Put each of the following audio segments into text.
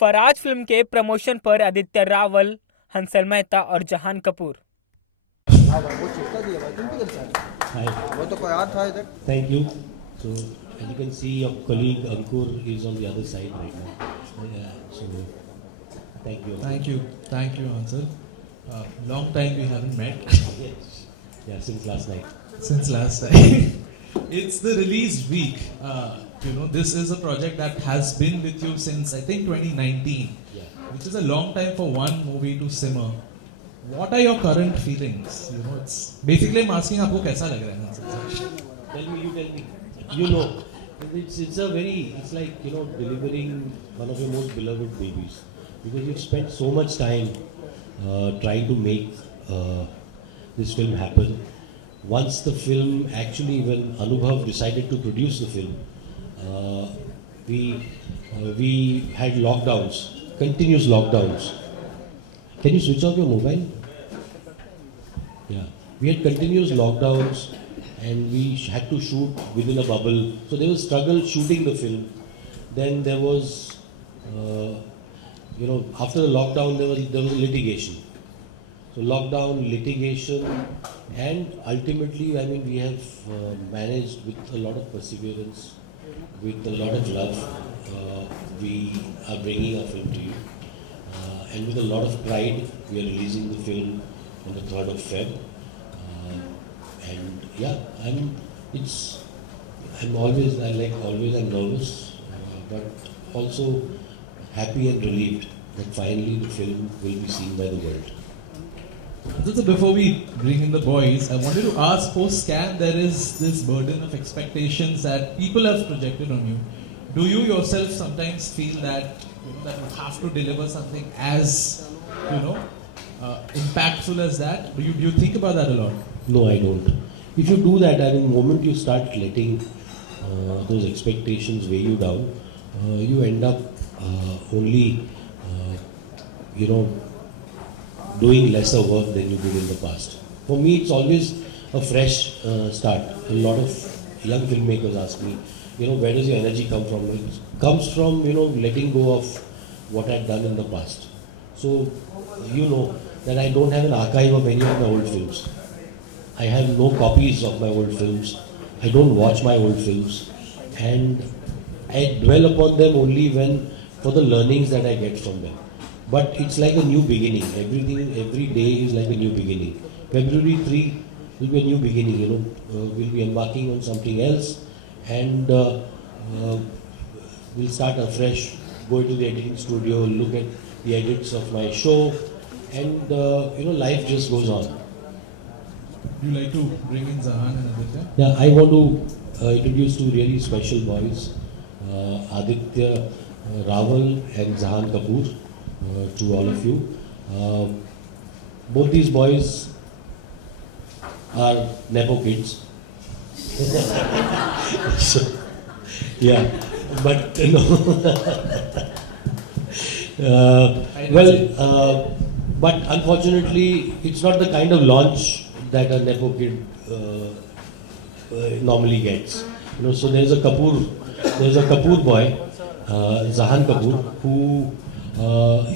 Faraz film के promotion पर आदित्य रावल, हंसल मेहता और जहान Kapoor. Hi. Thank you. So, as you can see, your colleague Ankur is on the other side right now. So, thank you. Thank you, Hansal. Long time we haven't met. Yes. Yeah, since last night. Since last time. It's the release week. This is a project that has been with you since I think 2019, Yeah. which is a long time for one movie to simmer. What are your current feelings? It's basically I'm asking आपको कैसा लग रहा है Hansal? Tell me. You know, it's like, delivering one of your most beloved babies. Because you've spent so much time trying to make this film happen. Once the film, actually, when Anubhav decided to produce the film, we had lockdowns, continuous lockdowns. Can you switch off your mobile? Yeah. We had continuous lockdowns and we had to shoot within a bubble. So there was struggle shooting the film. Then there was, after the lockdown there was litigation. So lockdown, litigation, and ultimately, we have managed with a lot of perseverance, with a lot of love. We are bringing our film to you. And with a lot of pride, we are releasing the film on the 3rd of Feb. And yeah, I'm nervous, but also happy and relieved that finally the film will be seen by the world. So before we bring in the boys, I wanted to ask, post-scan, there is this burden of expectations that people have projected on you. Do you yourself sometimes feel that that you have to deliver something as impactful as that? Do you think about that a lot? No, I don't. If you do that, the moment you start letting those expectations weigh you down, you end up only, doing lesser work than you did in the past. For me, it's always a fresh start. A lot of young filmmakers ask me, where does your energy come from? It comes from, letting go of what I've done in the past. So, that I don't have an archive of any of my old films. I have no copies of my old films. I don't watch my old films. And I dwell upon them only for the learnings that I get from them. But it's like a new beginning. Every day is like a new beginning. February 3 will be a new beginning, we'll be embarking on something else and we'll start afresh, go to the editing studio, look at the edits of my show and, life just goes on. You like to bring in Zahan and Aditya? Yeah, I want to introduce two really special boys, Aaditya Rawal and Zahan Kapoor. To all of you. Both these boys are Nepo kids. So, yeah, but but unfortunately, it's not the kind of launch that a Nepo kid normally gets. So there's a Kapoor boy, Zahan Kapoor, who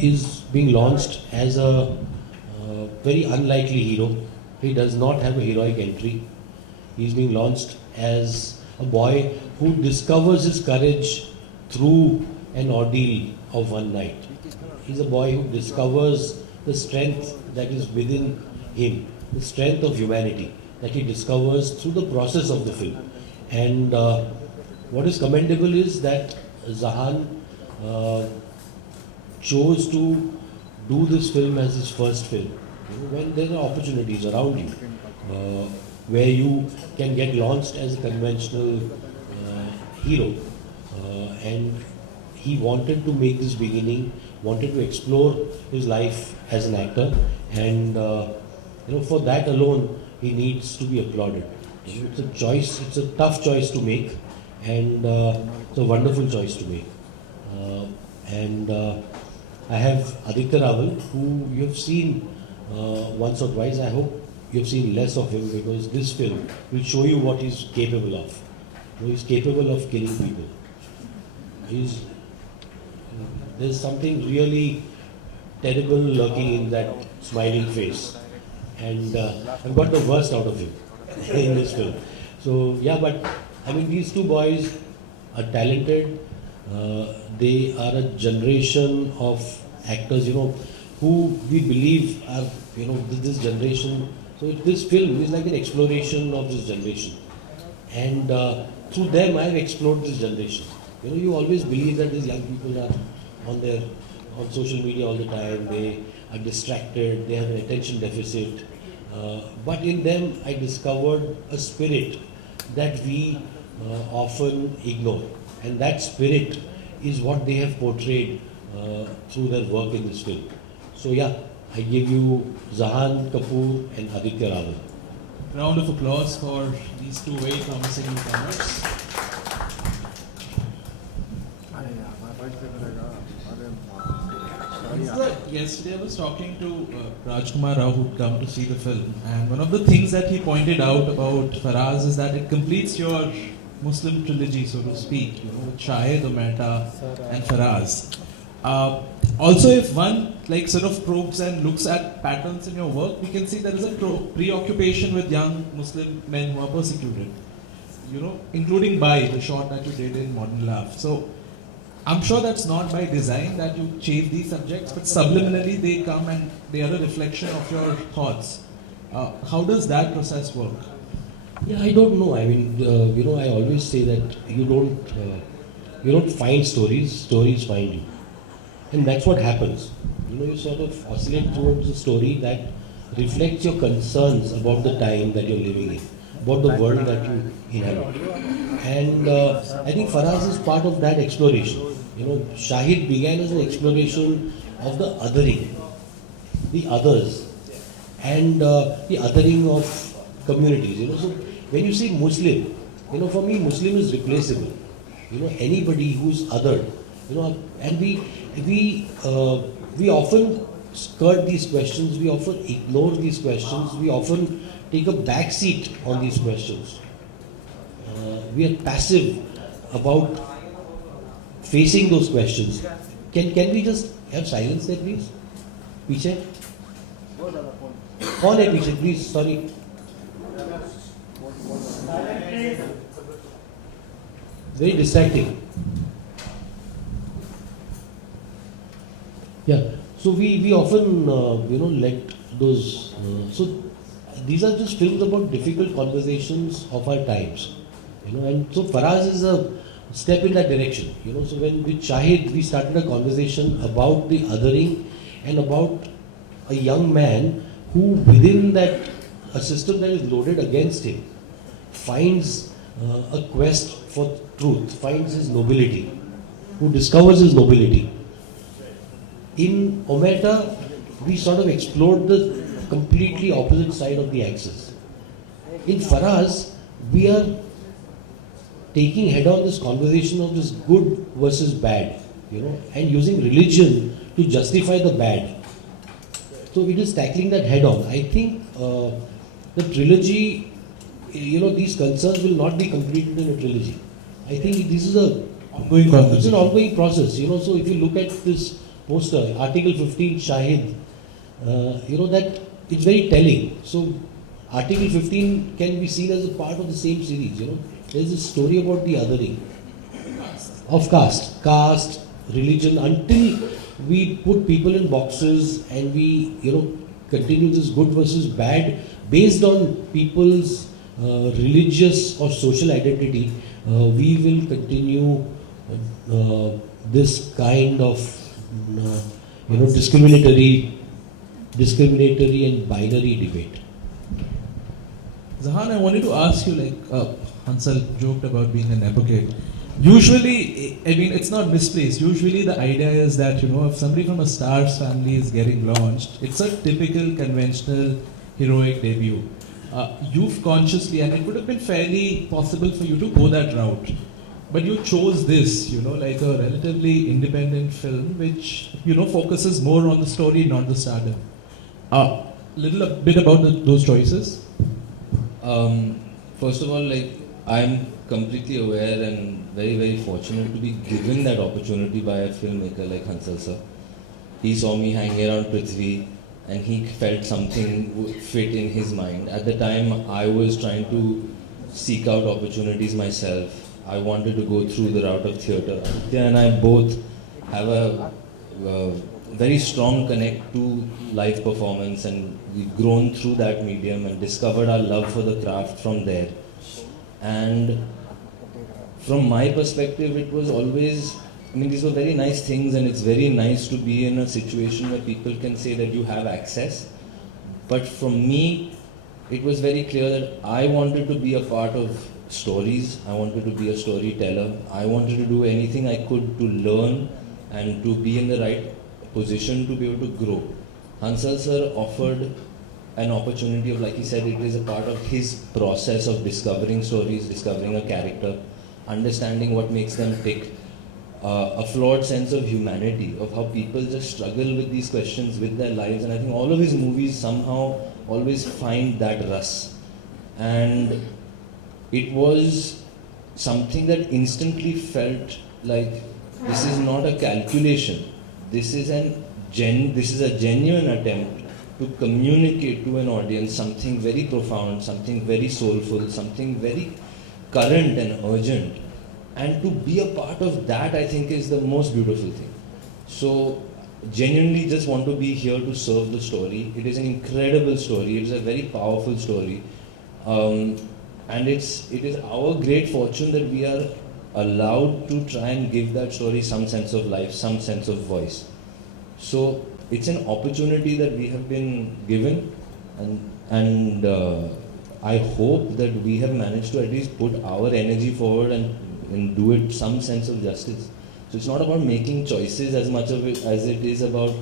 is being launched as a very unlikely hero. He does not have a heroic entry. He's being launched as a boy who discovers his courage through an ordeal of one night. He's a boy who discovers the strength that is within him, the strength of humanity that he discovers through the process of the film. And what is commendable is that Zahan chose to do this film as his first film. When there are opportunities around you where you can get launched as a conventional hero, and he wanted to make this beginning, wanted to explore his life as an actor, and for that alone he needs to be applauded. It's a choice, it's a tough choice to make, and it's a wonderful choice to make. And I have Aditya Rawal, who you have seen once or twice. I hope you have seen less of him, because this film will show you what he's capable of. He's capable of killing people. There's something really terrible lurking in that smiling face, and I've got the worst out of him in this film. So yeah, but I mean, these two boys are talented. They are a generation of actors, who we believe are, this generation. So this film is like an exploration of this generation, and through them, I've explored this generation. You always believe that these young people are on social media all the time. They are distracted. They have an attention deficit. But in them, I discovered a spirit that we often ignore, and that spirit is what they have portrayed through their work in this film. So yeah, I give you Zahan Kapoor and Aaditya Rawal. Round of applause for these two very promising newcomers. Yesterday I was talking to Rajkumar Rao, who'd come to see the film, and one of the things that he pointed out about Faraaz is that it completes your Muslim trilogy, so to speak, with Shahid, Mehta and Faraaz. Also, if one sort of probes and looks at patterns in your work, we can see there is a preoccupation with young Muslim men who are persecuted, including Bai, the short that you did in Modern Love. So I'm sure that's not by design that you chase these subjects, but subliminally they come and they are a reflection of your thoughts. How does that process work? Yeah, I don't know. I mean, I always say that you don't find stories; stories find you, and that's what happens. You sort of oscillate towards a story that reflects your concerns about the time that you're living in, about the world that you inhabit. And I think Faraaz is part of that exploration. Shahid began as an exploration of the othering, the others, and the othering of communities. So when you say Muslim, for me Muslim is replaceable. Anybody who's othered. And we often skirt these questions. We often ignore these questions. We often take a back seat on these questions. We are passive about facing those questions. Can we just have silence there, please? पीछे कौन है पीछे, please? Sorry. Very distracting. Yeah. So we often let those. So these are just films about difficult conversations of our times. And so Faraaz is a step in that direction. So when with Shahid we started a conversation about the othering and about a young man who within that a system that is loaded against him finds a quest for truth, finds his nobility, who discovers his nobility. In Omerta, we sort of explored the completely opposite side of the axis. In Faraaz, we are taking head on this conversation of this good versus bad, and using religion to justify the bad. So it is tackling that head on. I think the trilogy, these concerns will not be completed in a trilogy. I think this is an ongoing process. So if you look at this poster, Article 15, Shahid, that it's very telling. So Article 15 can be seen as a part of the same series. There's a story about the othering of caste, religion, until we put people in boxes and we, continue this good versus bad based on people's religious or social identity. We will continue this kind of, discriminatory and binary debate. Zahan, I wanted to ask you, Hansal joked about being an advocate. Usually, I mean, it's not misplaced. Usually the idea is that, if somebody from a star's family is getting launched, it's a typical conventional heroic debut. You've consciously, and it would have been fairly possible for you to go that route. But you chose this, like a relatively independent film, which, focuses more on the story, not the stardom. A bit about those choices. First of all, I'm completely aware and very, very fortunate to be given that opportunity by a filmmaker like Hansal sir. He saw me hanging around Prithvi and he felt something would fit in his mind. At the time, I was trying to seek out opportunities myself. I wanted to go through the route of theatre. Aditya and I both have a very strong connect to live performance, and we've grown through that medium and discovered our love for the craft from there. And from my perspective, it was always, I mean, these were very nice things, and it's very nice to be in a situation where people can say that you have access. But from me, it was very clear that I wanted to be a part of stories. I wanted to be a storyteller. I wanted to do anything I could to learn and to be in the right position to be able to grow. Hansal sir offered an opportunity of, like he said, it is a part of his process of discovering stories, discovering a character, understanding what makes them tick, a flawed sense of humanity, of how people just struggle with these questions with their lives. And I think all of his movies somehow always find that rust. And it was something that instantly felt like this is not a calculation. This is a genuine attempt to communicate to an audience something very profound, something very soulful, something very current and urgent. And to be a part of that, I think, is the most beautiful thing. So, genuinely just want to be here to serve the story. It is an incredible story. It is a very powerful story. And it is our great fortune that we are allowed to try and give that story some sense of life, some sense of voice. So it's an opportunity that we have been given, and I hope that we have managed to at least put our energy forward and do it some sense of justice. So it's not about making choices as much of it as it is about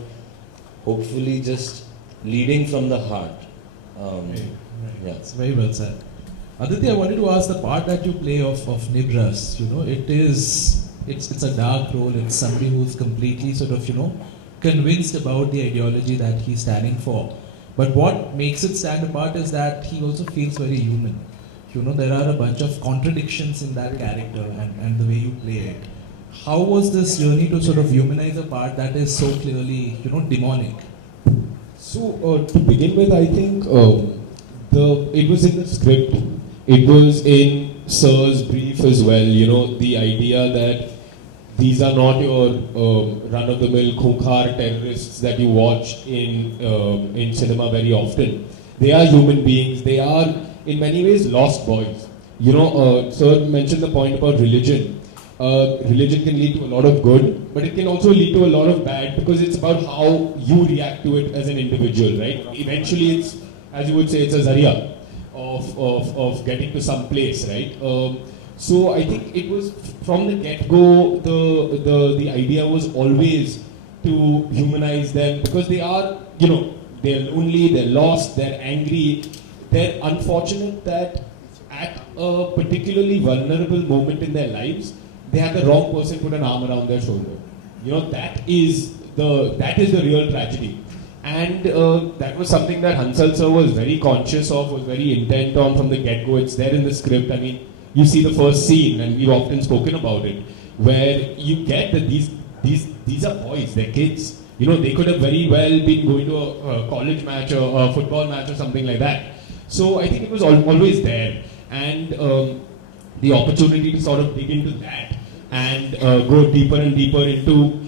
hopefully just leading from the heart. Right. Yeah. It's very well said. Aditya, I wanted to ask the part that you play of Nibras. It's a dark role. It's somebody who's completely sort of convinced about the ideology that he's standing for. But what makes it stand apart is that he also feels very human. There are a bunch of contradictions in that character and the way you play it. How was this journey to sort of humanize a part that is so clearly, demonic? So to begin with, I think it was in the script. It was in Sir's brief as well. The idea that these are not your run-of-the-mill Khunkar terrorists that you watch in cinema very often. They are human beings. They are, in many ways, lost boys. Sir mentioned the point about religion. Religion can lead to a lot of good, but it can also lead to a lot of bad, because it's about how you react to it as an individual, right? Eventually, it's, as you would say, it's a zaria of getting to some place, right? So I think it was from the get-go, the idea was always to humanize them, because they are, they're lonely, they're lost, they're angry, they're unfortunate that at a particularly vulnerable moment in their lives, they had the wrong person put an arm around their shoulder. That is the real tragedy. And that was something that Hansal sir was very conscious of, was very intent on from the get-go. It's there in the script. I mean, you see the first scene, and we've often spoken about it, where you get that these are boys, they're kids. They could have very well been going to a college match or a football match or something like that. So I think it was always there. And the opportunity to sort of dig into that and go deeper and deeper into,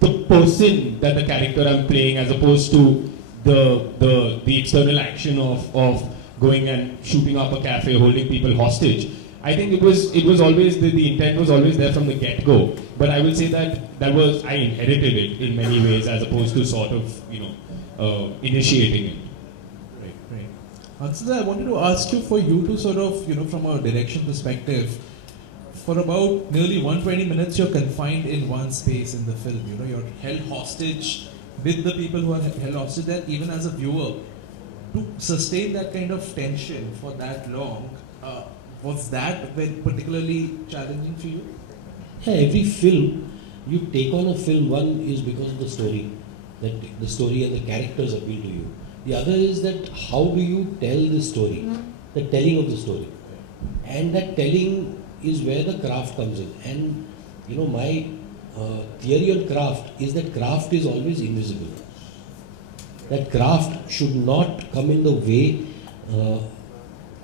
the person that the character I'm playing, as opposed to the external action of going and shooting up a cafe, holding people hostage. I think it was always the intent was always there from the get-go. But I will say that I inherited it in many ways, as opposed to sort of initiating it. Right. Hansal, I wanted to ask you, for you to sort of from a direction perspective, for about nearly 120 minutes you're confined in one space in the film. You're held hostage with the people who are held hostage there, even as a viewer. To sustain that kind of tension for that long, was that particularly challenging for you? Yeah, every film, you take on a film, one is because of the story, that the story and the characters appeal to you. The other is that how do you tell the story, the telling of the story. and that telling is where the craft comes in. And my theory on craft is that craft is always invisible. That craft should not come in the way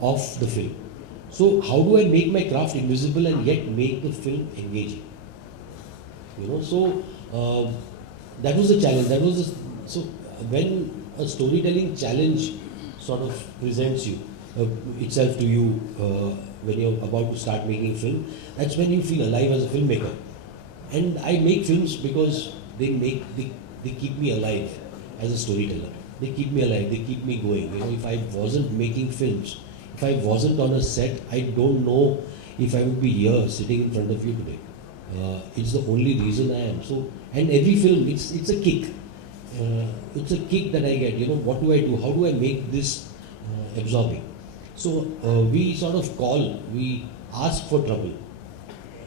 of the film. So how do I make my craft invisible and yet make the film engaging? So that was the challenge. So when a storytelling challenge sort of presents itself to you when you're about to start making film, that's when you feel alive as a filmmaker. And I make films because they keep me alive as a storyteller. They keep me alive. They keep me going. If I wasn't making films, if I wasn't on a set, I don't know if I would be here sitting in front of you today. It's the only reason I am. So, and every film, it's a kick. It's a kick that I get. What do I do? How do I make this absorbing? So we ask for trouble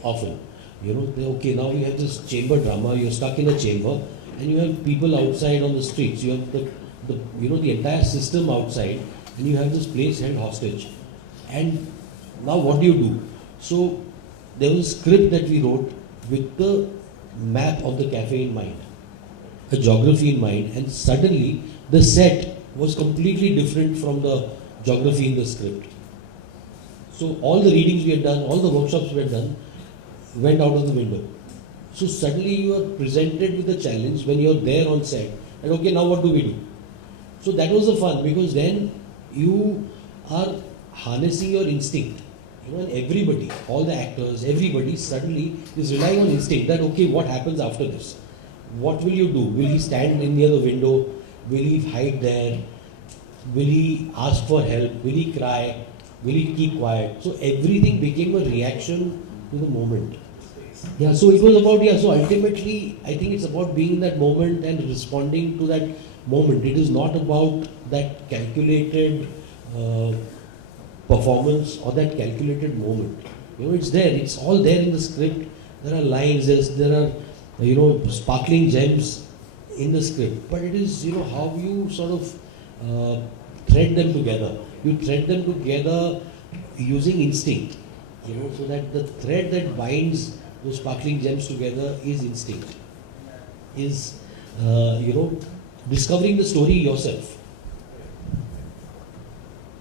often. Okay, now you have this chamber drama. You're stuck in a chamber, and you have people outside on the streets. You have the entire system outside, and you have this place held hostage. And now what do? So there was a script that we wrote with the map of the cafe in mind, a geography in mind, and suddenly the set was completely different from the geography in the script. So all the readings we had done, all the workshops we had done, went out of the window. So suddenly you are presented with a challenge when you are there on set, and okay, now what do we do? So that was the fun, because then you are harnessing your instinct. And everybody, all the actors, everybody suddenly is relying on instinct that okay, what happens after this? What will you do? Will he stand near the window? Will he hide there? Will he ask for help? Will he cry? Will he keep quiet? So everything became a reaction to the moment. Yeah, so it was about, so ultimately I think it's about being in that moment and responding to that moment. It is not about that calculated performance or that calculated moment. It's there, it's all there in the script. There are lines, there are sparkling gems in the script, but it is how you sort of thread them together. You thread them together using instinct, so that the thread that binds those sparkling gems together is instinct, is discovering the story yourself.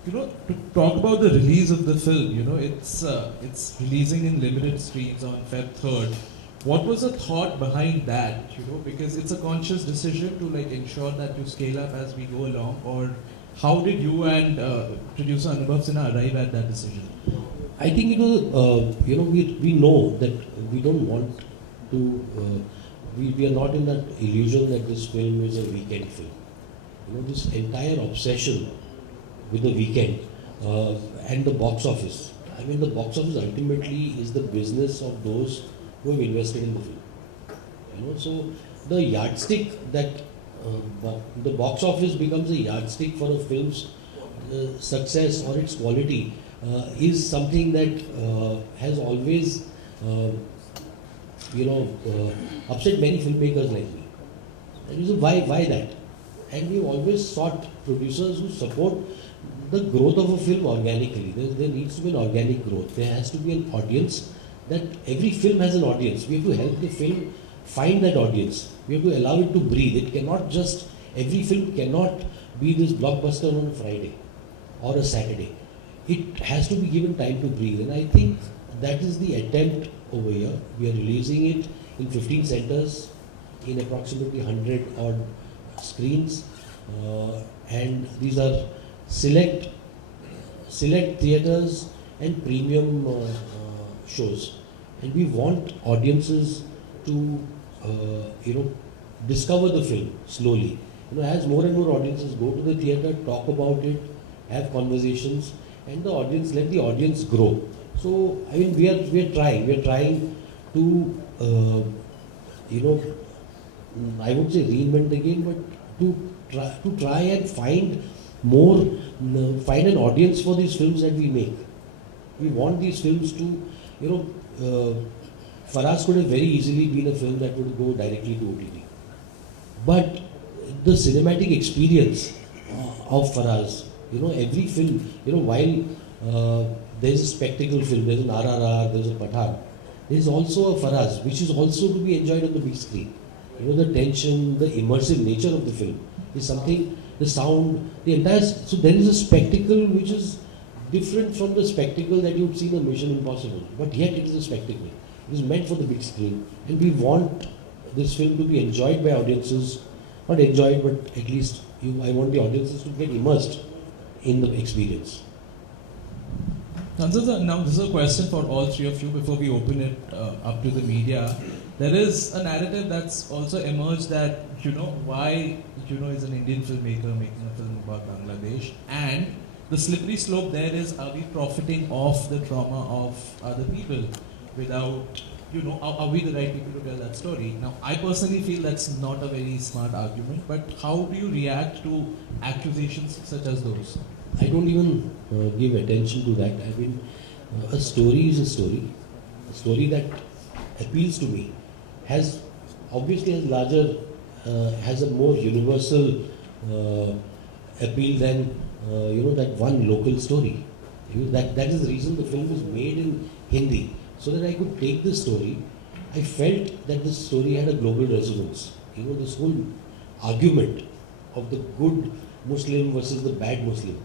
To talk about the release of the film, it's releasing in limited screens on Feb 3rd. What was the thought behind that? Because it's a conscious decision to ensure that you scale up as we go along, or how did you and producer Anubhav Sinha arrive at that decision? I think we know that we don't want to. We are not in that illusion that this film is a weekend film. This entire obsession with the weekend and the box office. I mean, the box office ultimately is the business of those who have invested in the film. So the yardstick that the box office becomes a yardstick for a film's success or its quality is something that has always upset many filmmakers like me. And why that? And we've always sought producers who support the growth of a film organically. There needs to be an organic growth. There has to be an audience. That every film has an audience. We have to help the film find that audience. We have to allow it to breathe. It cannot every film cannot be this blockbuster on a Friday or a Saturday. It has to be given time to breathe. And I think that is the attempt over here. We are releasing it in 15 centers, in approximately 100 odd screens. And these are select theaters and premium shows. And we want audiences to discover the film slowly. As more and more audiences go to the theater, talk about it, have conversations, and let the audience grow. So I mean, we are trying to I would say reinvent the game, but to try and find an audience for these films that we make. We want these films to, Faraaz could have very easily been a film that would go directly to OTT. But the cinematic experience of Faraaz, every film, while there's a spectacle film, there's an RRR, there's a Pathan. There's also a Faraaz, which is also to be enjoyed on the big screen. You know, the tension, the immersive nature of the film is something, the sound, the entire. So there is a spectacle which is different from the spectacle that you've seen in Mission Impossible. But yet it is a spectacle. It is meant for the big screen. And we want this film to be enjoyed by audiences. Not enjoyed, but at least I want the audiences to get immersed in the experience. Hansal sir, now this is a question for all three of you before we open it up to the media. There is a narrative that's also emerged that, why, is an Indian filmmaker making a film about Bangladesh, and the slippery slope there is, are we profiting off the trauma of other people without, are we the right people to tell that story? Now, I personally feel that's not a very smart argument, but how do you react to accusations such as those? I don't even give attention to that. I mean, a story is a story. A story that appeals to me has larger, has a more universal appeal than that one local story. That is the reason the film was made in Hindi, so that I could take this story. I felt that this story had a global resonance. This whole argument of the good Muslim versus the bad Muslim,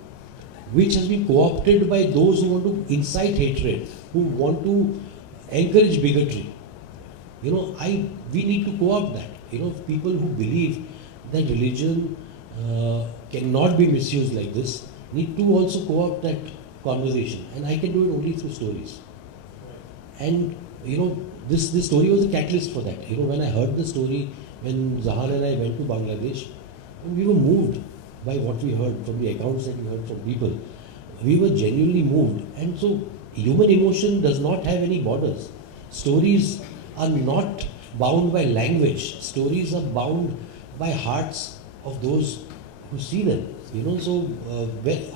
which has been co-opted by those who want to incite hatred, who want to encourage bigotry. We need to co-opt that. People who believe that religion cannot be misused like this need to also co-opt that conversation. And I can do it only through stories. And, this story was a catalyst for that. When I heard the story, when Zahan and I went to Bangladesh, we were moved by what we heard from the accounts that we heard from people. We were genuinely moved. And so human emotion does not have any borders. Stories are not bound by language. Stories are bound by hearts of those who see them. So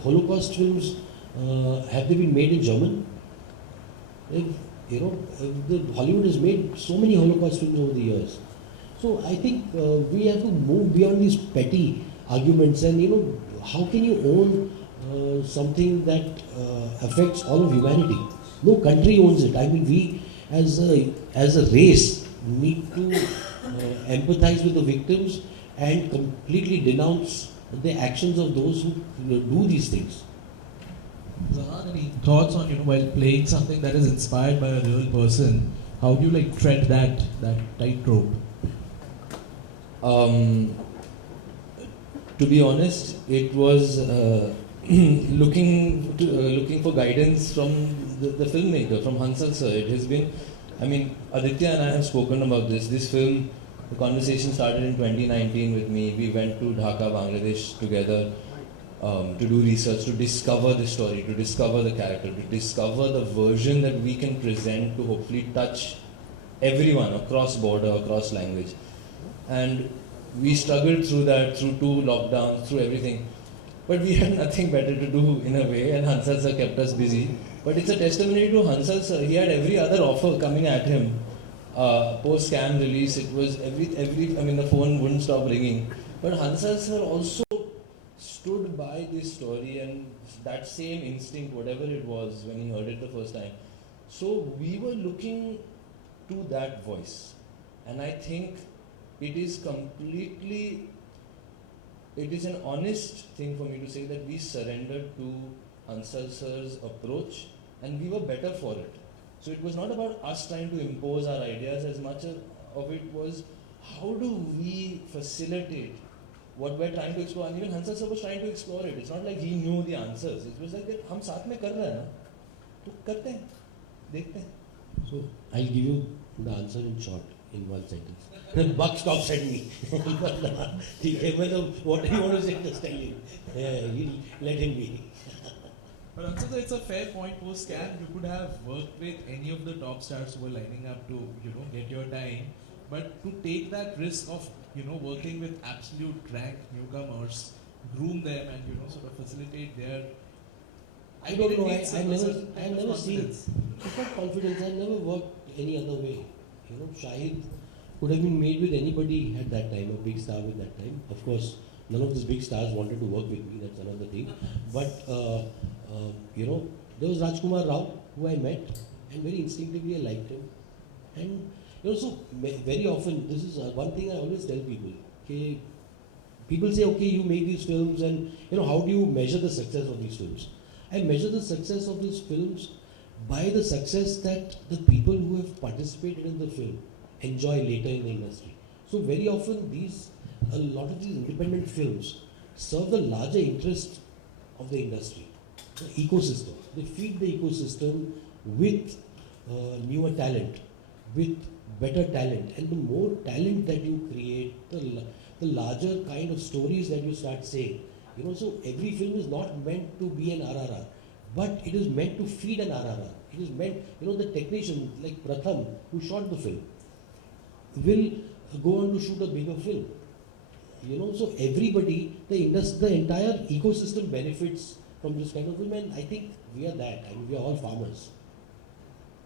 Holocaust films, have they been made in German? Hollywood has made so many Holocaust films over the years. So I think we have to move beyond these petty arguments, and how can you own something that affects all of humanity? No country owns it. I mean, we as a race need to empathize with the victims and completely denounce the actions of those who do these things. Zahan, any thoughts on, while playing something that is inspired by a real person, how do you tread that tightrope? To be honest, it was looking for guidance from the filmmaker, from Hansal sir. It has been, Aditya and I have spoken about this. This film, the conversation started in 2019 with me. We went to Dhaka, Bangladesh together to do research, to discover the story, to discover the character, to discover the version that we can present to hopefully touch everyone across border, across language. And we struggled through that, through 2 lockdowns, through everything. But we had nothing better to do in a way, and Hansal sir kept us busy. But it's a testimony to Hansal sir. He had every other offer coming at him. Post-scam release, it was the phone wouldn't stop ringing. But Hansal sir also stood by this story, and that same instinct, whatever it was when he heard it the first time. So we were looking to that voice. And I think it is an honest thing for me to say that we surrendered to Hansal sir's approach, and we were better for it. So it was not about us trying to impose our ideas, as much of it was how do we facilitate what we're trying to explore. And even Hansal sir was trying to explore it. It's not like he knew the answers. It was like that, हम साथ में कर रहे हैं ना, तो करते हैं, देखते हैं. So I'll give you the answer in short, in one sentence. The buck stops at me. What do you want to say? Just tell him. Let him be. But also, it's a fair point. Post-scam, you could have worked with any of the top stars who were lining up to, get your time. But to take that risk of, working with absolute rank newcomers, groom them, and sort of facilitate their. I don't know. I never seen. It's not confidence. I never worked any other way. Shahid could have been made with anybody at that time, a big star at that time. Of course, none of these big stars wanted to work with me. That's another thing. But There was Rajkumar Rao, who I met, and very instinctively I liked him. And so very often, this is one thing I always tell people. Okay, people say, okay, you make these films, and how do you measure the success of these films? I measure the success of these films by the success that the people who have participated in the film enjoy later in the industry. So very often a lot of these independent films serve the larger interest of the industry, the ecosystem. They feed the ecosystem with newer talent, with better talent, and the more talent that you create, the larger kind of stories that you start saying. So every film is not meant to be an RRR, but it is meant to feed an RRR. It is meant, the technician like Pratham, who shot the film, will go on to shoot a bigger film. So everybody, the entire ecosystem benefits from this kind of film, and I think we are that. I mean, we are all farmers.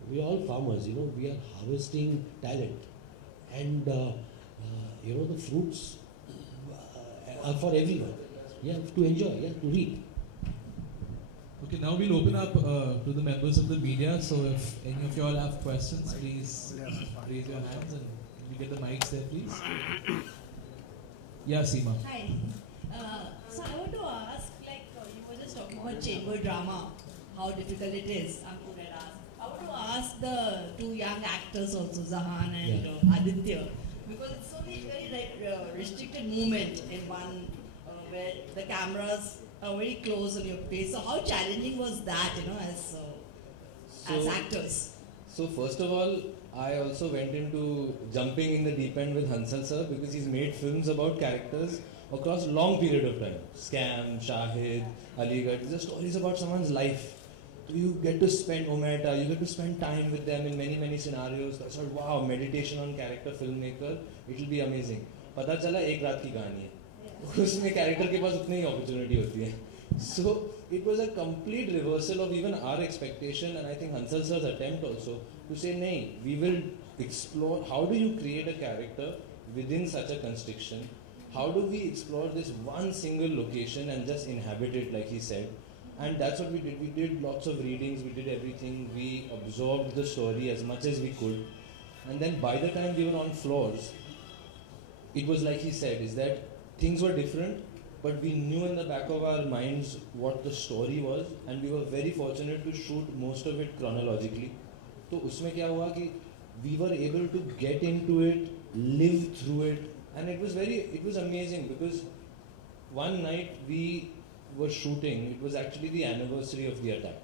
We are all farmers, we are harvesting talent, and the fruits are for everyone. Yeah, to enjoy, to reap. Okay, now we'll open up to the members of the media. So if any of you all have questions, please raise your hands and can we get the mics there, please? Yeah, Seema. Hi. So I want to ask, you were just talking about chamber drama, how difficult it is. I'm good at ask. I want to ask the two young actors also, Zahan and Aditya, because it's only very restricted movement in one where the cameras are very close on your face. So how challenging was that, as actors? So first of all, I also went into jumping in the deep end with Hansal sir because he's made films about characters across a long period of time. Scam, Shahid, Aligarh, these are stories about someone's life. You get to spend you get to spend time with them in many, many scenarios. I thought, wow, meditation on character filmmaker, it will be amazing. पता चला एक रात की कहानी है. उसमें character के पास उतनी ही opportunity होती है. So it was a complete reversal of even our expectation, and I think Hansal sir's attempt also to say, "Nahi, we will explore how do you create a character within such a constriction? How do we explore this one single location and just inhabit it," like he said. And that's what we did. We did lots of readings, we did everything, we absorbed the story as much as we could. And then by the time we were on floors, it was like he said, is that things were different, but we knew in the back of our minds what the story was, and we were very fortunate to shoot most of it chronologically. So उसमें क्या हुआ कि we were able to get into it, live through it, and it was amazing because one night we were shooting, it was actually the anniversary of the attack,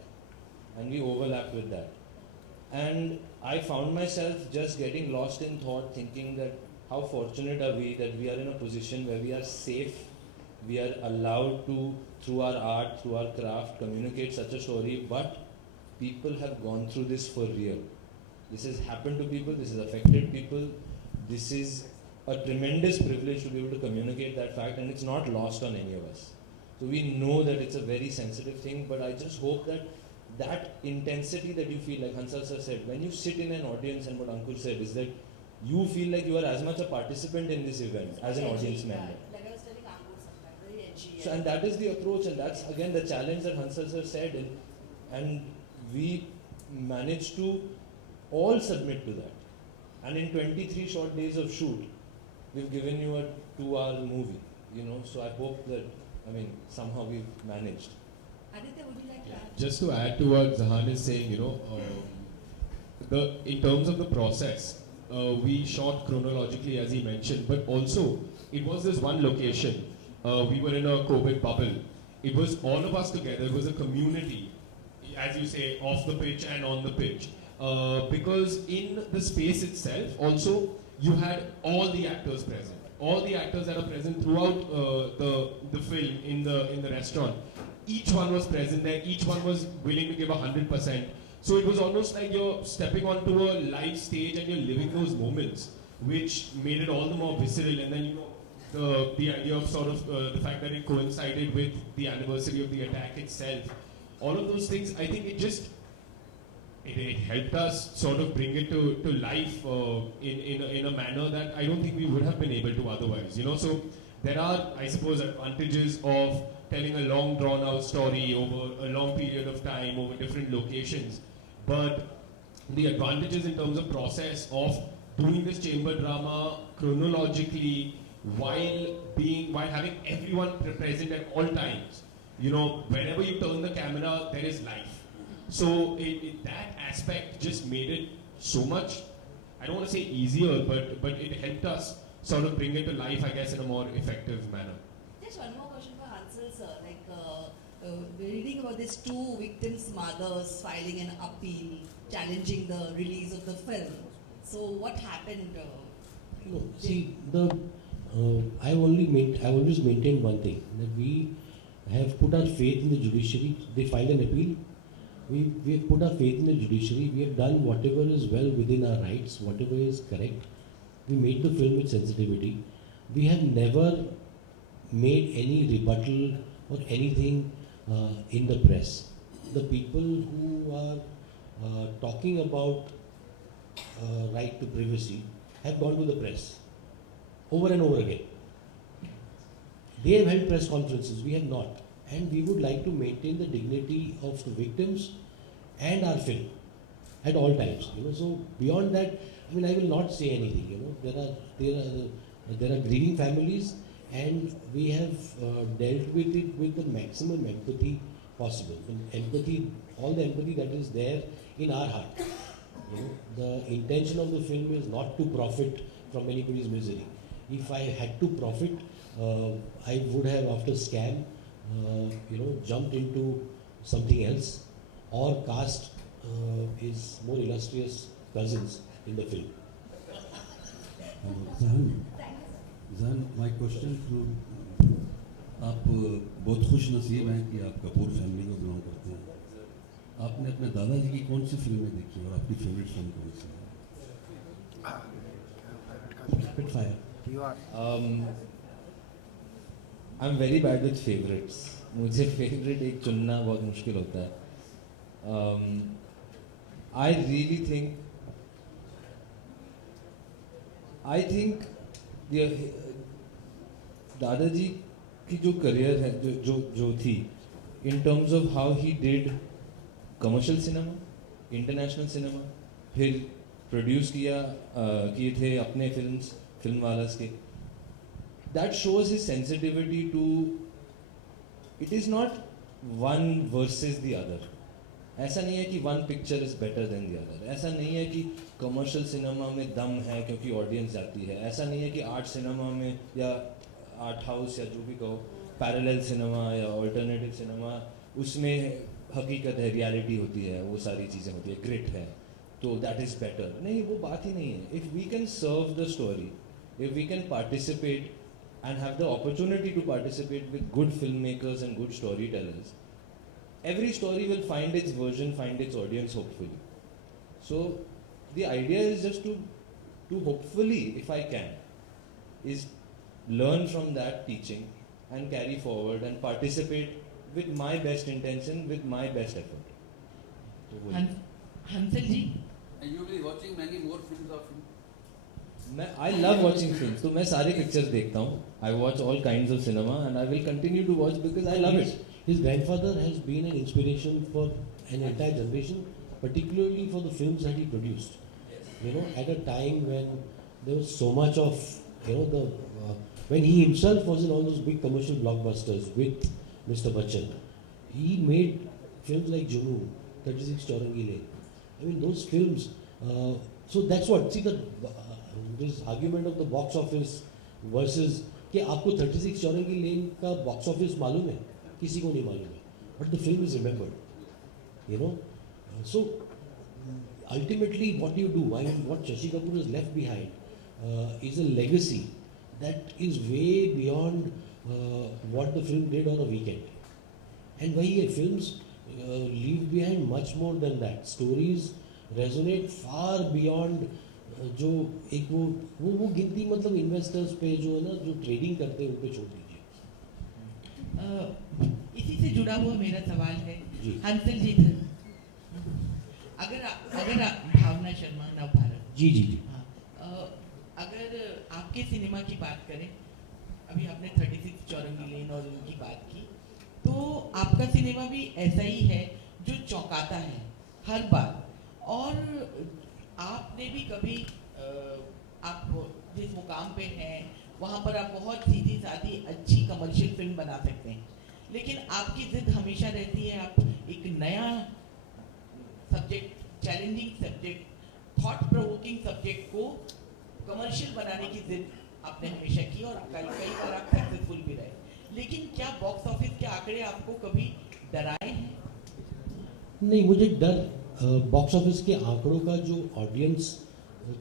and we overlapped with that. And I found myself just getting lost in thought, thinking that how fortunate are we that we are in a position where we are safe, we are allowed to, through our art, through our craft, communicate such a story, but people have gone through this for real. This has happened to people, this has affected people, this is a tremendous privilege to be able to communicate that fact, and it's not lost on any of us. So we know that it's a very sensitive thing, but I just hope that that intensity that you feel, like Hansal sir said, when you sit in an audience, and what Ankur said is that you feel like you are as much a participant in this event as an audience member. Like I was telling Ankur sometimes, very edgy. So, and that is the approach, and that's again the challenge that Hansal sir said, and we managed to all submit to that. And in 23 short days of shoot, we've given you a 2-hour movie, so I hope that, somehow we've managed. Aditya, would you like to add? Just to add to what Zahan is saying, in terms of the process, we shot chronologically as he mentioned, but also it was this one location. We were in a COVID bubble. It was all of us together. It was a community, as you say, off the pitch and on the pitch. Because in the space itself, also you had all the actors present. All the actors that are present throughout the film in the restaurant. Each one was present there. Each one was willing to give 100%. So it was almost like you're stepping onto a live stage and you're living those moments, which made it all the more visceral. And then the idea of sort of the fact that it coincided with the anniversary of the attack itself. All of those things, I think it helped us sort of bring it to life in a manner that I don't think we would have been able to otherwise. So there are, I suppose, advantages of telling a long drawn out story over a long period of time, over different locations. But the advantages in terms of process of doing this chamber drama chronologically while having everyone present at all times. You know, whenever you turn the camera, there is life. So that aspect just made it so much, I don't want to say easier, but it helped us sort of bring it to life, I guess, in a more effective manner. Just one more question for Hansal sir. We're reading about these two victims' mothers filing an appeal challenging the release of the film. So what happened? No, see, I always maintained one thing, that we have put our faith in the judiciary. They filed an appeal. We have put our faith in the judiciary. We have done whatever is well within our rights, whatever is correct. We made the film with sensitivity. We have never made any rebuttal or anything in the press. The people who are talking about right to privacy have gone to the press over and over again. They have held press conferences, we have not. And we would like to maintain the dignity of the victims and our film at all times. You know, so beyond that, I mean, I will not say anything. You know, there are grieving families, and we have dealt with it with the maximum empathy possible. And empathy, all the empathy that is there in our heart. You know, the intention of the film is not to profit from anybody's misery. If I had to profit, I would have, after Scam, jumped into something else or cast his more illustrious cousins in the film. Zahan, my question to आप बहुत खुश नसीब हैं कि आप Kapoor family को belong करते हैं. आपने अपने दादाजी की कौन सी फिल्में देखी और आपकी फेवरेट फिल्म कौन सी है? Spitfire. I'm very bad with favorites. मुझे favorite एक चुनना बहुत मुश्किल होता है. I really think दादाजी की जो करियर है जो थी, in terms of how he did commercial cinema, international cinema, फिर प्रोड्यूस किए थे अपने फिल्म वालास के. That shows his sensitivity to, it is not one versus the other. ऐसा नहीं है कि one picture is better than the other. ऐसा नहीं है कि commercial cinema में दम है क्योंकि audience जाती है. ऐसा नहीं है कि art cinema में या art house या जो भी कहो, parallel cinema या alternative cinema, उसमें हकीकत है, reality होती है, वो सारी चीज़ें होती है, grit है, तो that is better. नहीं, वो बात ही नहीं है. If we can serve the story, if we can participate and have the opportunity to participate with good filmmakers and good storytellers, every story will find its version, find its audience, hopefully. So the idea is just to hopefully, if I can, is learn from that teaching and carry forward and participate with my best intention, with my best effort. Hansal ji, And you will be watching many more films of him. I love watching films, तो मैं सारे pictures देखता हूँ. I watch all kinds of cinema and I will continue to watch because I love it. His grandfather has been an inspiration for an entire generation, particularly for the films that he produced. You know, at a time when there was so much of, when he himself was in all those big commercial blockbusters with Mr. Bachchan, he made films like Jumu, 36 Chaurangi Lane. I mean, those films, so that's what, see this argument of the box office versus, कि आपको 36 चौरंगी लेन का box office मालूम है, किसी को नहीं मालूम है, but the film is remembered, so ultimately what you do, I mean, what Shashi Kapoor has left behind is a legacy that is way beyond what the film did on a weekend. And वही films leave behind much more than that. Stories resonate far beyond जो एक वो गिनती, मतलब investors पे जो है ना, जो ट्रेडिंग करते हैं उन पे छोड़ दीजिए. इसी से जुड़ा हुआ मेरा सवाल है, हंसल जी, अगर भावना शर्मा नवभारत जी, अगर आपके सिनेमा की बात करें, अभी आपने 36 चौरंगी लेन और उनकी बात की, तो आपका सिनेमा भी ऐसा ही है जो चौंकाता है हर बार। और आपने भी कभी आप जिस मुकाम पे हैं वहाँ पर आप बहुत सीधी सादी अच्छी कमर्शियल फिल्म बना सकते हैं, लेकिन आपकी जिद हमेशा रहती है आप एक नया subject, challenging subject, thought provoking subject को कमर्शियल बनाने की जिद आपने हमेशा की और कई बार आप सक्सेसफुल भी रहे। लेकिन क्या बॉक्स ऑफिस के आंकड़े आपको कभी डराए हैं? नहीं, मुझे डर बॉक्स ऑफिस के आंकड़ों का, जो ऑडियंस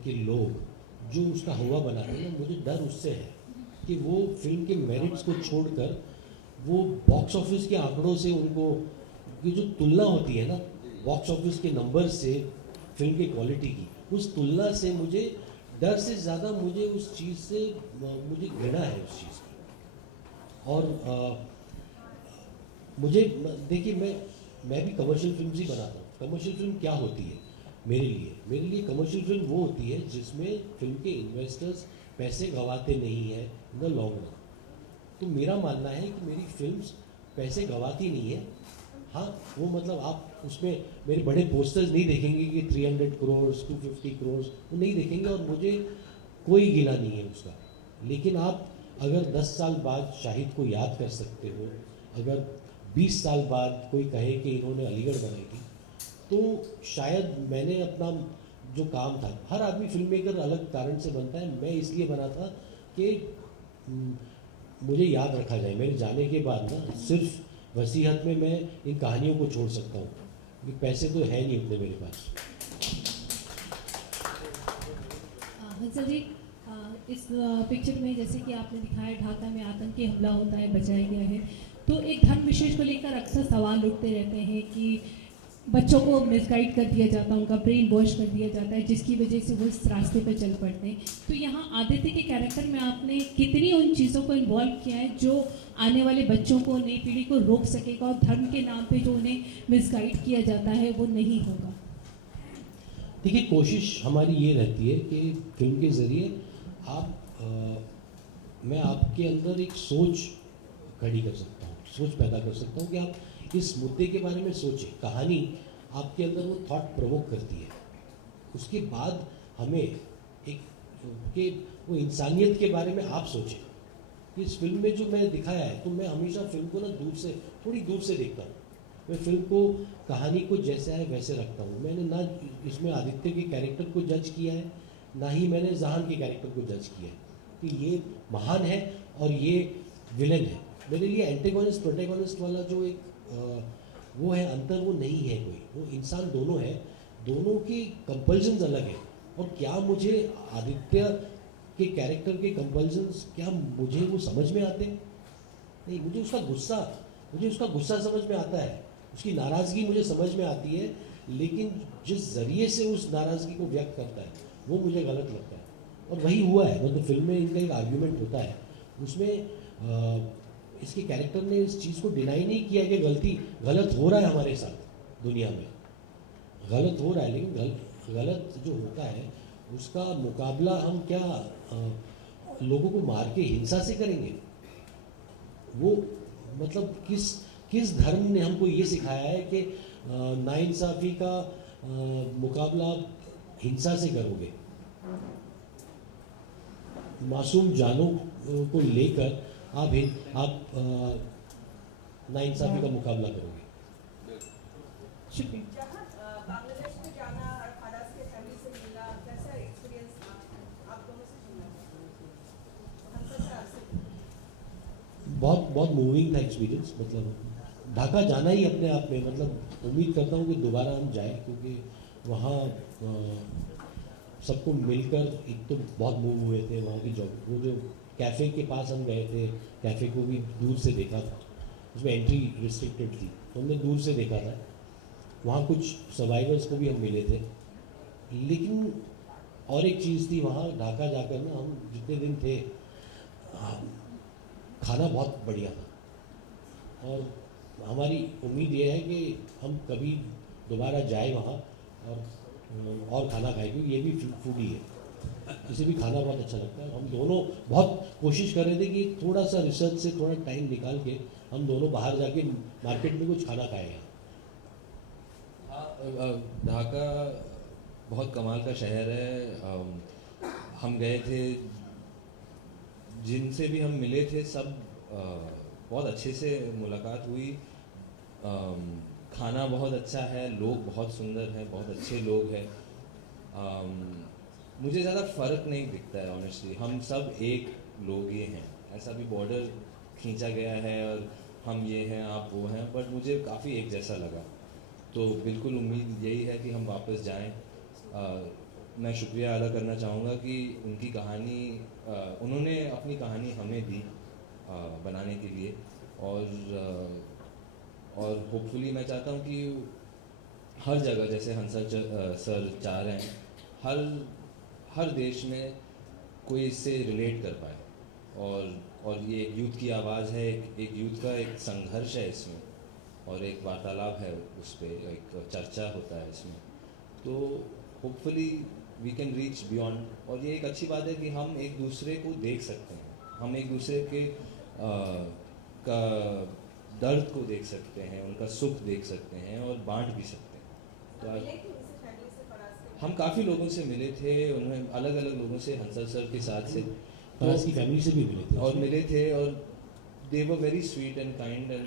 के लोग जो उसका हवा बना रहे हैं, मुझे डर उससे है कि वो फिल्म के मेरिट्स को छोड़कर वो बॉक्स ऑफिस के आंकड़ों से उनको की जो तुलना होती है ना बॉक्स ऑफिस के नंबर से फिल्म की क्वालिटी की, उस तुलना से मुझे डर से ज़्यादा मुझे उस चीज़ से मुझे घृणा है उस चीज़ की। और मुझे देखिए, मैं भी कमर्शियल फिल्म ही बनाता हूँ। कमर्शियल फिल्म क्या होती है मेरे लिए कमर्शियल फिल्म वो होती है जिसमें फिल्म के इन्वेस्टर्स पैसे गंवाते नहीं हैं इन द लॉन्ग रन। तो मेरा मानना है कि मेरी फिल्म्स पैसे गंवाती नहीं है। हाँ, वो मतलब आप उसमें मेरे बड़े पोस्टर्स नहीं देखेंगे कि 300 करोड़ 250 करोड़, वो नहीं देखेंगे और मुझे कोई गिला नहीं है उसका। लेकिन आप अगर 10 साल बाद शाहिद को याद कर सकते हो, अगर 20 साल बाद कोई कहे कि इन्होंने अलीगढ़ बनाई थी, तो शायद मैंने अपना जो काम था, हर आदमी फिल्म मेकर अलग कारण से बनता है, मैं इसलिए बना था कि मुझे याद रखा जाए। मेरे जाने के बाद ना सिर्फ वसीयत में मैं इन कहानियों को छोड़ सकता हूँ, क्योंकि पैसे तो है नहीं उतने मेरे पास। हंसल जी, इस पिक्चर में जैसे कि आपने दिखाया ढाका में आतंकी हमला होता है, बचाया गया है, तो एक धर्म विशेष को लेकर अक्सर सवाल उठते रहते हैं कि बच्चों को मिसगाइड कर दिया जाता है, उनका ब्रेन वॉश कर दिया जाता है, जिसकी वजह से वो इस रास्ते पर चल पड़ते हैं। तो यहाँ आदित्य के कैरेक्टर में आपने कितनी उन चीज़ों को इन्वॉल्व किया है जो आने वाले बच्चों को, नई पीढ़ी को रोक सकेगा और धर्म के नाम पे जो उन्हें मिसगाइड किया जाता है वो नहीं होगा? देखिए, कोशिश हमारी ये रहती है कि फिल्म के ज़रिए मैं आपके अंदर एक सोच खड़ी कर सकता हूँ, सोच पैदा कर सकता हूँ कि आप इस मुद्दे के बारे में सोचें। कहानी आपके अंदर वो थॉट प्रोवोक करती है। उसके बाद हमें एक कि वो इंसानियत के बारे में आप सोचें। इस फिल्म में जो मैंने दिखाया है, तो मैं हमेशा फिल्म को ना थोड़ी दूर से देखता हूँ। मैं फिल्म को, कहानी को जैसा है वैसे रखता हूँ। मैंने ना इसमें आदित्य के कैरेक्टर को जज किया है, ना ही मैंने जहान के कैरेक्टर को जज किया है कि ये महान है और ये विलन है। मेरे लिए एंटेगोनिस्ट प्रोटैगोनिस्ट वाला जो एक वो है अंतर, वो नहीं है कोई। वो इंसान दोनों है, दोनों की कंपल्जन्स अलग है। और क्या मुझे आदित्य के कैरेक्टर के कंपल्जन्स, क्या मुझे वो समझ में आते? नहीं, मुझे उसका गुस्सा समझ में आता है, उसकी नाराज़गी मुझे समझ में आती है, लेकिन जिस ज़रिए से उस नाराज़गी को व्यक्त करता है वो मुझे गलत लगता है। और वही हुआ है। मतलब फिल्म में इनका एक आर्ग्यूमेंट होता है, उसमें इसके कैरेक्टर ने इस चीज़ को डिनाई नहीं किया कि गलत हो रहा है हमारे साथ, दुनिया में गलत हो रहा है, लेकिन गलत जो होता है उसका मुकाबला हम क्या लोगों को मार के हिंसा से करेंगे? वो मतलब किस धर्म ने हमको ये सिखाया है कि नाइंसाफ़ी का मुकाबला हिंसा से करोगे? मासूम जानों को लेकर आप नाइंसाफ़ी का मुकाबला करोगे। शुक्रिया। बांग्लादेश में जाना और फराज के फैमिली से मिलना, कैसा एक्सपीरियंस था? आप दोनों से सुनना बहुत मूविंग था एक्सपीरियंस। मतलब ढाका जाना ही अपने आप में, मतलब उम्मीद करता हूँ कि दोबारा हम जाएं, क्योंकि वहाँ सबको मिलकर एक तो बहुत मूव हुए थे। वहाँ की वो जो कैफ़े के पास हम गए थे, कैफ़े को भी दूर से देखा था, उसमें एंट्री रिस्ट्रिक्टेड थी, तो हमने दूर से देखा था। वहाँ कुछ सर्वाइवर्स को भी हम मिले थे। लेकिन और एक चीज़ थी वहाँ ढाका जाकर ना, हम जितने दिन थे, खाना बहुत बढ़िया था। और हमारी उम्मीद ये है कि हम कभी दोबारा जाए वहाँ और खाना खाएं, क्योंकि ये भी फूडी है। इसे भी खाना बहुत अच्छा लगता है। हम दोनों बहुत कोशिश कर रहे थे कि थोड़ा सा रिसर्च से थोड़ा टाइम निकाल के हम दोनों बाहर जाके मार्केट में कुछ खाना खाएंगे। हाँ, ढाका बहुत कमाल का शहर है। हम गए थे, जिनसे भी हम मिले थे सब बहुत अच्छे से मुलाकात हुई। खाना बहुत अच्छा है, लोग बहुत सुंदर हैं, बहुत अच्छे लोग हैं। मुझे ज़्यादा फ़र्क नहीं दिखता है ऑनेस्टली। हम सब एक लोग ही हैं, ऐसा भी बॉर्डर खींचा गया है और हम ये हैं आप वो हैं, बट मुझे काफ़ी एक जैसा लगा। तो बिल्कुल उम्मीद यही है कि हम वापस जाएं। मैं शुक्रिया अदा करना चाहूँगा कि उनकी कहानी उन्होंने अपनी कहानी हमें दी बनाने के लिए, और होपफुली मैं चाहता हूँ कि हर जगह जैसे हंसल सर चाह रहे हैं, हर देश में कोई इससे रिलेट कर पाए। और ये एक यूथ की आवाज़ है, एक यूथ का एक संघर्ष है इसमें, और एक वार्तालाप है, उस पर एक चर्चा होता है इसमें। तो hopefully we can reach beyond. और ये एक अच्छी बात है कि हम एक दूसरे को देख सकते हैं, हम एक दूसरे के का दर्द को देख सकते हैं, उनका सुख देख सकते हैं और बांट भी सकते हैं। तो हम काफ़ी लोगों से मिले थे, उन्होंने अलग अलग लोगों से, हंसल सर के साथ से, फराज की फैमिली से भी मिले थे और they were very sweet and kind and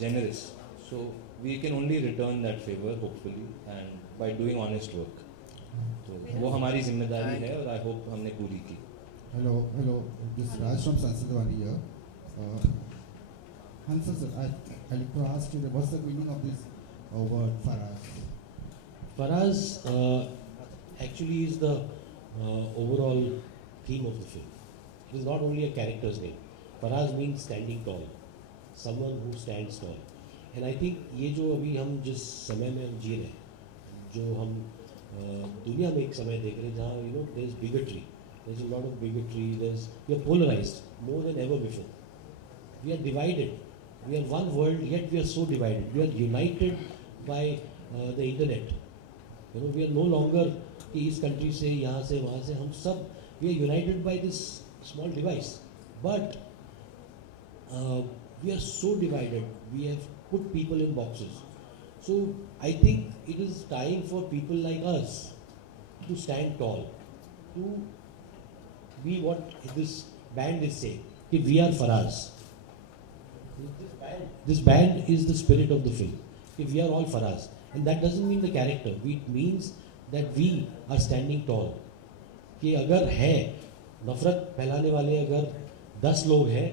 generous. So we can only return that favor hopefully, and by doing honest work. तो वो हमारी जिम्मेदारी है और I hope हमने पूरी की. Hello, this is Raj from Sansadwani here. Hansal sir, I'd like to ask you, what's the meaning of this word Faraaz? Faraaz actually is the overall theme of the film. It is not only a character's name. Faraaz means standing tall, someone who stands tall. And I think ये जो अभी हम जिस समय में हम जी रहे हैं, जो हम दुनिया में एक समय देख रहे हैं जहाँ there is bigotry, there is a lot of bigotry, we are polarized more than ever before. We are divided. We are one world, yet we are so divided. We are united by the internet. We are no longer कि इस country से, यहाँ से, वहाँ से, हम सब we are united by this small device. But we are so divided. We have put people in boxes. So I think it is time for people like us to stand tall, to be what this band is saying, कि we are Faraaz. This band is the spirit of the film. If we are all Faraaz, and that doesn't mean the character. It means that we are standing tall. कि अगर है नफरत फैलाने वाले अगर 10 लोग हैं,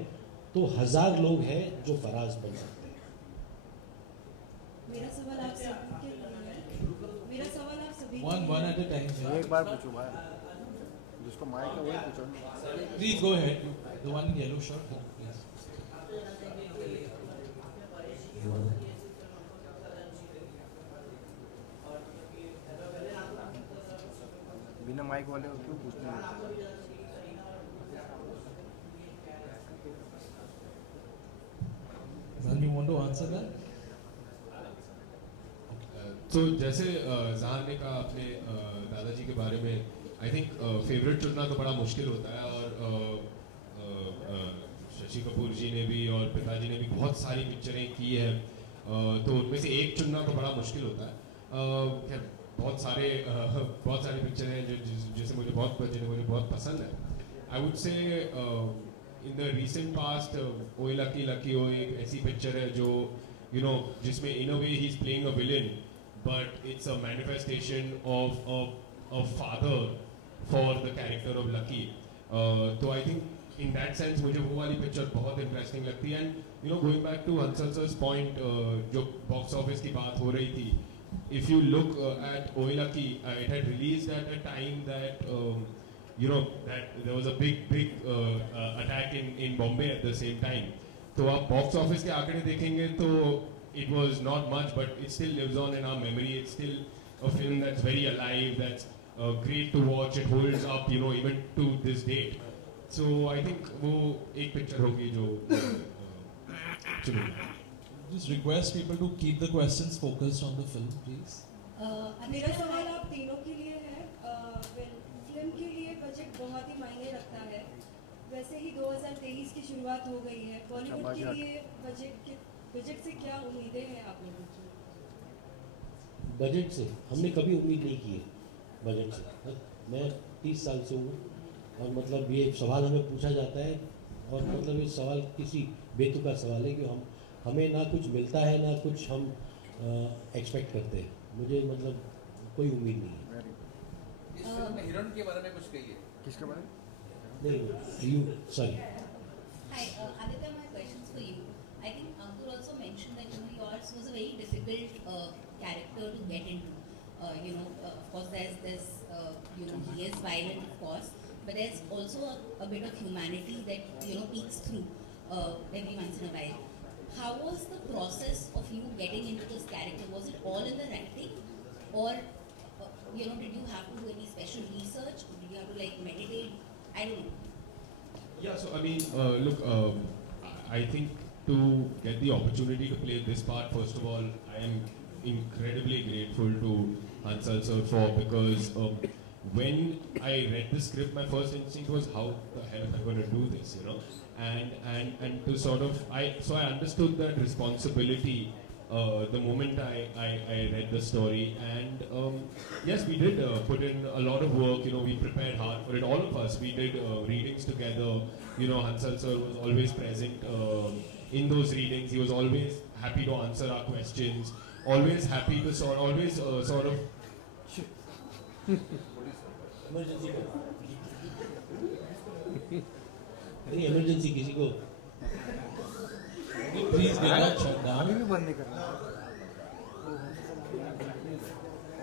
तो 1000 लोग हैं जो फराज बन सकते हैं। मेरा सवाल आप सभी के लिए, मेरा सवाल आप सभी one at a time. एक बार पूछो भाई, जिसको माइक है वही पूछो। Please go ahead. The one in yellow shirt. Yes. बिना माइक वाले को क्यों पूछते हैं? You want to answer that? तो जैसे जहान ने कहा अपने दादाजी के बारे में, आई थिंक फेवरेट चुनना तो बड़ा मुश्किल होता है, और शशि कपूर जी ने भी और पिताजी ने भी बहुत सारी पिक्चरें की है, तो उनमें से एक चुनना तो बड़ा मुश्किल होता है। खैर बहुत सारी पिक्चरें हैं जिसे मुझे बहुत पसंद है। I would say in the recent past Oye Lucky ओ एक ऐसी पिक्चर है जो जिसमें in a way he is playing a villain, but it's a manifestation of a father for the character of Lucky. तो I think in that sense मुझे वो वाली पिक्चर बहुत इंटरेस्टिंग लगती है। And going back to Hansal sir's point, जो box office की बात हो रही थी, if you look at Oe Lucky, it had released at a time that that there was a big attack in Bombay at the same time. तो आप box office के आंकड़े देखेंगे तो it was not much, but it still lives on in our memory. It's still a film that's very alive, that's great to watch. It holds up, even to this date. So I think वो एक picture होगी जो चुनेंगे। Just request people to keep the questions focused on the film, please. मेरा सवाल आप तीनों के लिए है। फिल्म के लिए बजट बहुत ही मायने रखता है। वैसे ही 2023 की शुरुआत हो गई है, बॉलीवुड के लिए बजट से क्या उम्मीदें हैं आप लोगों की? बजट से हमने कभी उम्मीद नहीं की है बजट से। मैं 30 साल से हूँ और मतलब ये सवाल हमें पूछा जाता है और मतलब ये सवाल किसी बेतुका सवाल है कि हमें ना कुछ मिलता है ना कुछ हम एक्सपेक्ट करते हैं। मुझे मतलब कोई उम्मीद नहीं है। इस फिल्म में हीरोइन के बारे में कुछ कहिए। किसके बारे में? Sorry. Hi, Aditya, my question's for you. I think Ankur also mentioned that yours was a very difficult character to get into. Of course, there's he is violent, of course, but there's also a bit of humanity that peeks through every once in a while. How was the process of you getting into this character? Was it all in the writing, or did you have to do any special research? Did you have to meditate? I don't know. Yeah, so I mean, look, I think to get the opportunity to play this part, first of all, I am incredibly grateful to Hansal sir because when I read the script, my first instinct was how the hell am I going to do this, and to sort of, so I understood that responsibility the moment I read the story, and yes, we did put in a lot of work. We prepared hard for it. All of us, we did readings together. Hansal sir was always present in those readings. He was always happy to answer our questions. Always happy to sort of. Emergency किसी को Please do not shut down. अभी भी बंद नहीं करना।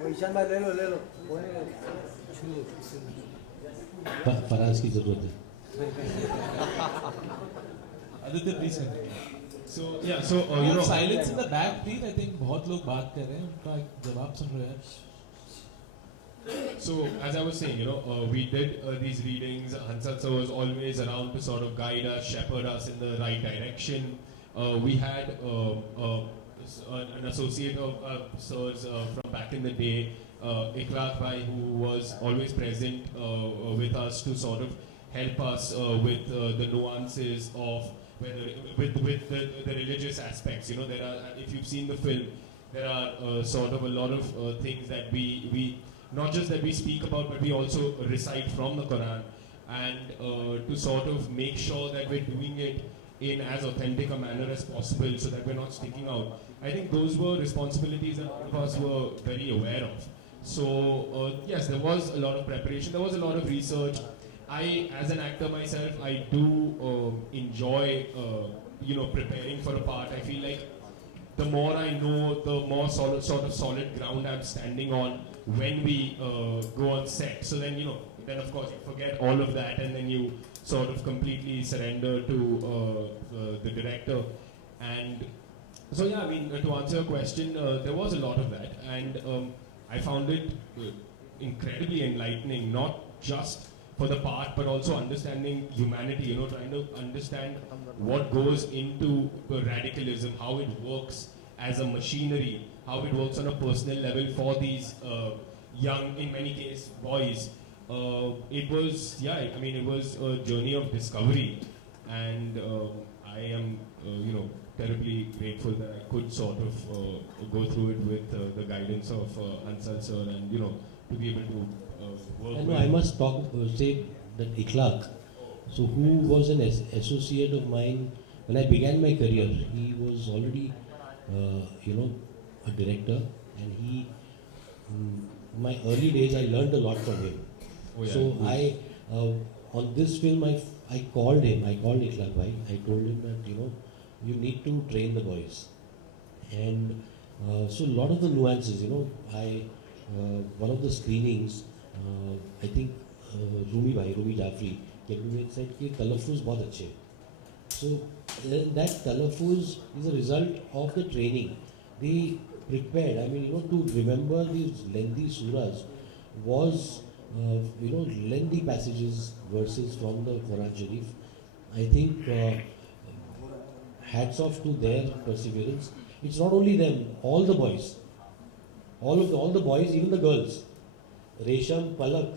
ओ ईशान भाई ले लो कोई नहीं। फराज की जरूरत है। Aditya, please continue. So yeah, so silence in the back, please. I think बहुत लोग बात कर रहे हैं, उनका जवाब सुन रहे हैं. So as I was saying, we did these readings. Hansal sir was always around to sort of guide us, shepherd us in the right direction. We had an associate of sirs from back in the day, Ikrak Bhai, who was always present with us to sort of help us with the nuances of with the religious aspects. There are, if you've seen the film, there are sort of a lot of things that we not just that we speak about, but we also recite from the Quran, and to sort of make sure that we're doing it in as authentic a manner as possible, so that we're not sticking out. I think those were responsibilities that all of us were very aware of. So yes, there was a lot of preparation, there was a lot of research. I, as an actor myself, I do enjoy, preparing for a part. I feel like the more I know, the more solid ground I'm standing on when we go on set. So then, then of course you forget all of that, and then you sort of completely surrender to the director. And so yeah, I mean, to answer your question, there was a lot of that, and I found it incredibly enlightening, not just for the part, but also understanding humanity, trying to understand what goes into radicalism, how it works as a machinery, how it works on a personal level for these young, in many cases, boys. It was, it was a journey of discovery, and I am, terribly grateful that I could sort of go through it with the guidance of Hansal sir, and to be able to work with. I must say that Ikhlaq, so who was an associate of mine when I began my career. He was already, a director, and he, in my early days, I learned a lot from him. Oh, yeah. So I, on this film, I called him. I called Ikhlaq bhai. I told him that you need to train the boys, and so a lot of the nuances. One of the screenings, I think Rumi Jafri came to me and said कि तलफ़ुज़ बहुत अच्छे. So that तलफ़ुज़ is a result of the training. They prepared. I mean, to remember these lengthy surahs was, lengthy passages, verses from the Quran Sharif. I think hats off to their perseverance. It's not only them, all the boys, all the boys, even the girls. Resham, Palak,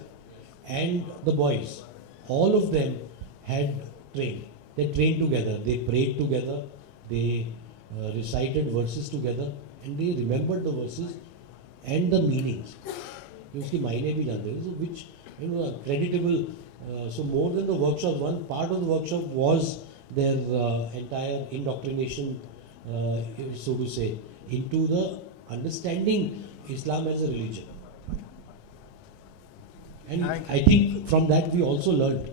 and the boys, all of them had trained. They trained together, they prayed together, they recited verses together, and they remembered the verses and the meanings. उसकी मायने भी जानते हैं, so which creditable. So more than the workshop, one part of the workshop was their entire indoctrination, so to say, into the understanding Islam as a religion. And I think from that we also learned,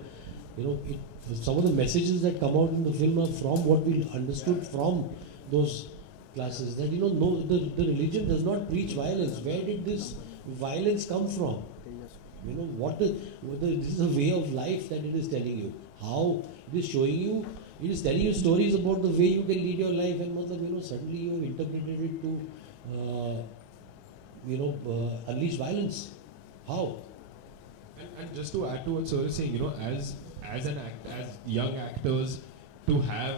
some of the messages that come out in the film are from what we understood from those classes. That no, the religion does not preach violence. Where did this violence come from? This is a way of life that it is telling you. How it is showing you, it is telling you stories about the way you can lead your life, and suddenly you have interpreted it to, unleash violence. How? And just to add to what Sir is saying, as young actors, to have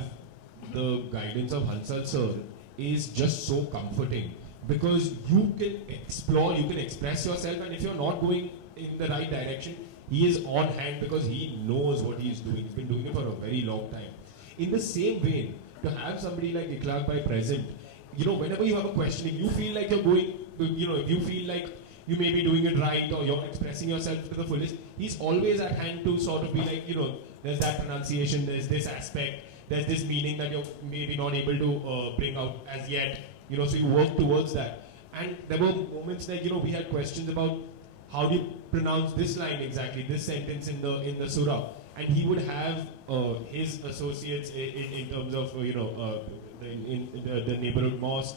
the guidance of Hansal Sir is just so comforting, because you can explore, you can express yourself, and if you're not going in the right direction, he is on hand because he knows what he is doing. He's been doing it for a very long time. In the same vein, to have somebody like Ikhlaq Bhai present, whenever you have a question, if you feel like you're going, if you feel like you may be doing it right or you're expressing yourself to the fullest, he's always at hand to sort of be like, there's that pronunciation, there's this aspect, there's this meaning that you're maybe not able to bring out as yet, so you work towards that. And there were moments like, we had questions about how do you pronounce this line exactly, this sentence in the surah, and he would have his associates in terms of, in the neighborhood mosque,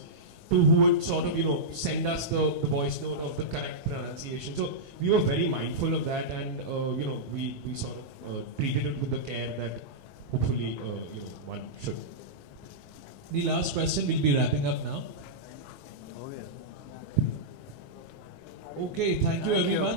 who would sort of, send us the voice note of the correct pronunciation. So we were very mindful of that, and, we sort of treated it with the care that hopefully, one should. The last question, we'll be wrapping up now. Okay, thank you everyone.